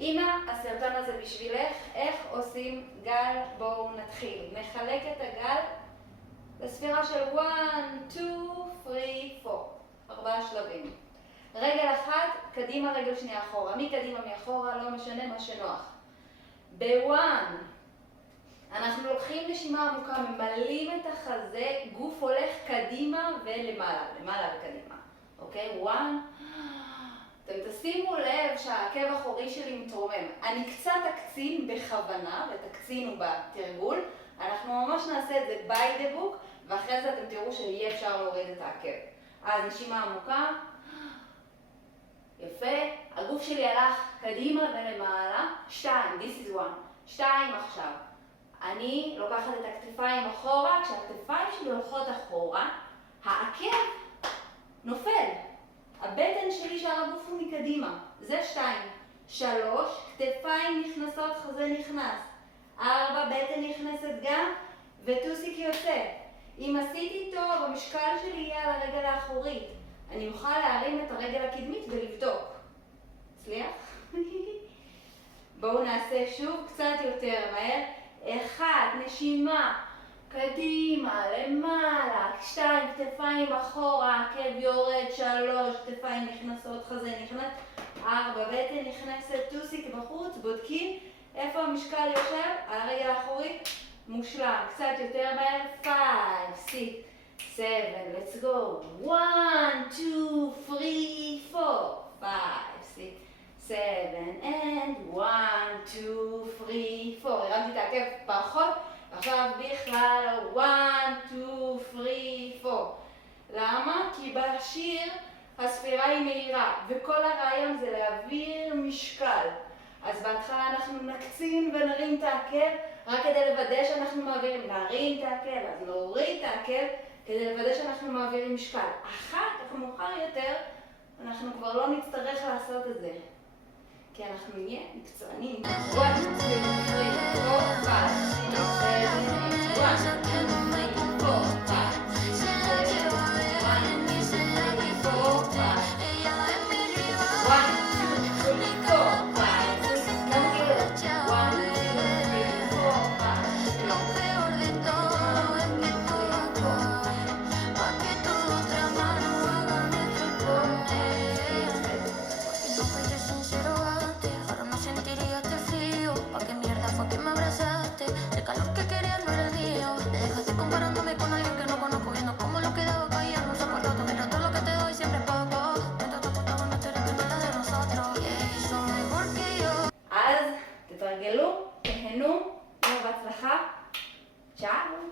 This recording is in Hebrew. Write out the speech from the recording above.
אמא, הסרטון הזה בשבילך, איך עושים גל? בואו נתחיל. נחלק את הגל לספירה של 1, 2, 3, 4. 4 שלבים. רגל אחת, קדימה, רגל שנייה אחורה. מקדימה מאחורה, לא משנה מה שנוח. ב-1, אנחנו לוקחים נשימה עמוקה, ממלאים את החזה, גוף הולך קדימה ולמעלה, למעלה וקדימה. אוקיי? 1. אתם תשימו לב שהעקב האחורי שלי מתרומם. אני קצת אקצין בכוונה, ותקצינו בתרגול. אנחנו ממש נעשה את זה by the book, ואחרי זה אתם תראו שיהיה אפשר להוריד את העקב. אז נשימה עמוקה. יפה. הגוף שלי הלך קדימה ולמעלה. 2, this is 1. 2 עכשיו. אני לוקחת את הכתפיים אחורה, כשהכתפיים שלי הולכות אחורה, העקב נופל. הבטן שלי שער הגוף הוא מקדימה. זה 2. 3, כתפיים נכנסות, חזה נכנס. 4, בטן נכנסת גם, וטוסיק יוצא. אם עשיתי טוב, המשקל שלי יהיה על הרגל האחורית. אני אוכל להרים את הרגל הקדמית ולבדוק. הצליח? בואו נעשה שוב קצת יותר מהר. 1, נשימה, קדימה, למעלה. 2, כתפיים אחורה, עקב יורד. 3, כתפיים נכנסות, חזה נכנס. 4, בטן נכנסת, טוסיק בחוץ. בודקים איפה המשקל יושב, על הרגל האחורית. מושלם. קצת יותר מהר. 5, 6, 7, let's go. 1, 2, 3, 4. 5, 6, 7, and 1, 2, 3, 4. הרמתי את העקב פחות, עכשיו בכלל 1, 2, 3, 4. למה? כי בשיר הספירה היא מהירה, וכל הרעיון זה להעביר משקל. אז בהתחלה אנחנו נקצין ונרים את העקב, רק כדי לוודא שאנחנו מעבירים, נרים את העקב, אז נוריד את העקב, כדי לוודא שאנחנו מעבירים משקל. אחר כך מאוחר יותר, אנחנו כבר לא נצטרך לעשות את זה. כי אנחנו נהיה מקצוענים. 1, 2, 3, 4, 5, 6, 7, 1, 2, 3, 4, 5, 6, 7, 1, 2, 3, 4, 5. 1, 2, 3, 4, 5, 6, 7, 1, 2, 3, 4, 5. אז תתרגלו, תהנו, בהצלחה, צ'או.